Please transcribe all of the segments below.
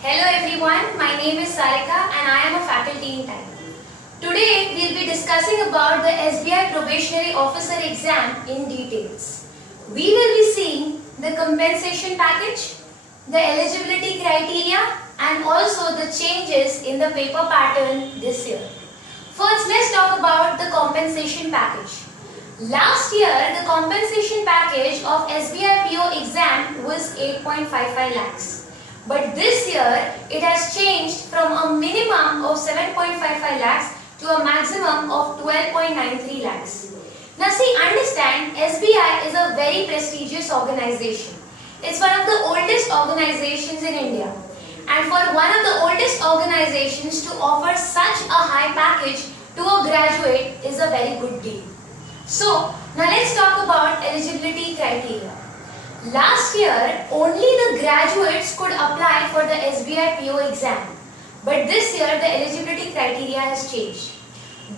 Hello everyone, my name is Sarikha and I am a faculty in time. Today we will be discussing about the SBI Probationary Officer exam in details. We will be seeing the compensation package, the eligibility criteria and also the changes in the paper pattern this year. First, let's talk about the compensation package. Last year, the compensation package of SBI PO exam was 8.55 lakhs. But this year, it has changed from a minimum of 7.55 lakhs to a maximum of 12.93 lakhs. Now see, understand, SBI is a very prestigious organization. It's one of the oldest organizations in India. And for one of the oldest organizations to offer such a high package to a graduate is a very good deal. So, now let's talk about eligibility criteria. Last year, only the graduates could apply for the SBI PO exam. But this year, the eligibility criteria has changed.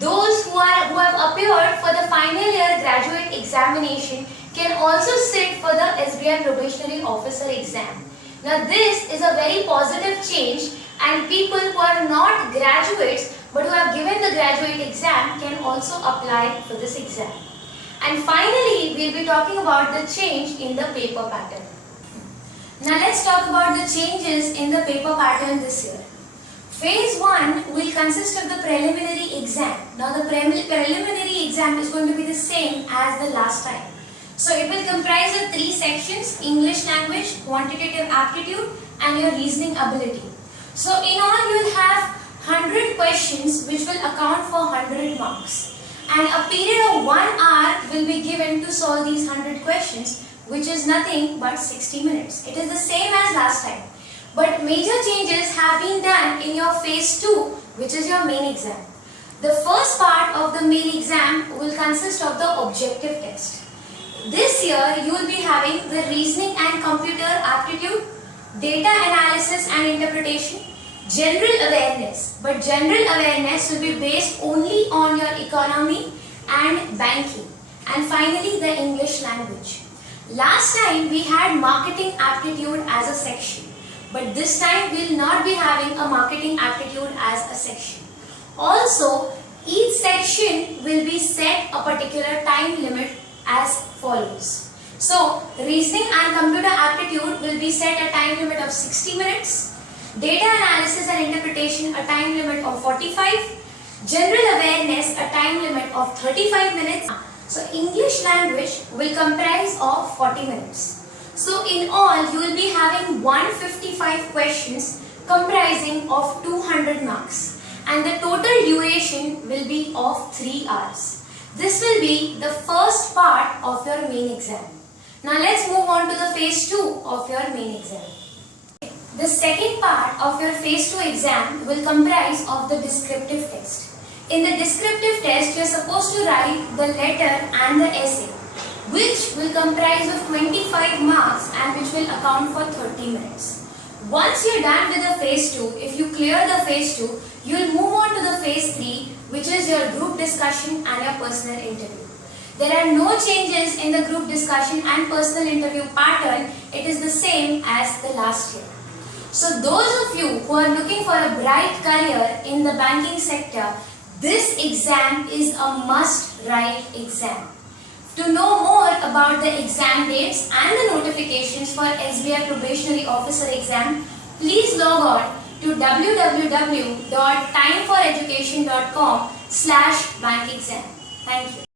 Those who have appeared for the final year graduate examination can also sit for the SBI Probationary Officer exam. Now this is a very positive change, and people who are not graduates but who have given the graduate exam can also apply for this exam. And finally, we will be talking about the change in the paper pattern. Now let's talk about the changes in the paper pattern this year. Phase 1 will consist of the preliminary exam. Now the preliminary exam is going to be the same as the last time. So it will comprise of 3 sections: English language, quantitative aptitude and your reasoning ability. So in all you will have 100 questions which will account for 100 marks. And a period of 1 hour will be given to solve these 100 questions, which is nothing but 60 minutes. It is the same as last time. But major changes have been done in your phase 2, which is your main exam. The first part of the main exam will consist of the objective test. This year you will be having the reasoning and computer aptitude, data analysis and interpretation, general awareness. But general awareness will be based only on your economy and banking. And finally the English language. Last time we had marketing aptitude as a section. But this time we will not be having a marketing aptitude as a section. Also, each section will be set a particular time limit as follows. So, reasoning and computer aptitude will be set a time limit of 60 minutes. Data analysis and interpretation a time limit of 45. General awareness a time limit of 35 minutes. So, English language will comprise of 40 minutes. So in all, you will be having 155 questions comprising of 200 marks, and the total duration will be of 3 hours. This will be the first part of your main exam. Now let's move on to the phase 2 of your main exam. The second part of your phase 2 exam will comprise of the descriptive text. In the descriptive test, you are supposed to write the letter and the essay, which will comprise of 25 marks and which will account for 30 minutes. Once you are done with the phase 2, if you clear the phase 2, you will move on to the phase 3, which is your group discussion and your personal interview. There are no changes in the group discussion and personal interview pattern. It is the same as the last year. So those of you who are looking for a bright career in the banking sector, this exam is a must-write exam. To know more about the exam dates and the notifications for SBI Probationary Officer exam, please log on to www.timeforeducation.com/bankexam. Thank you.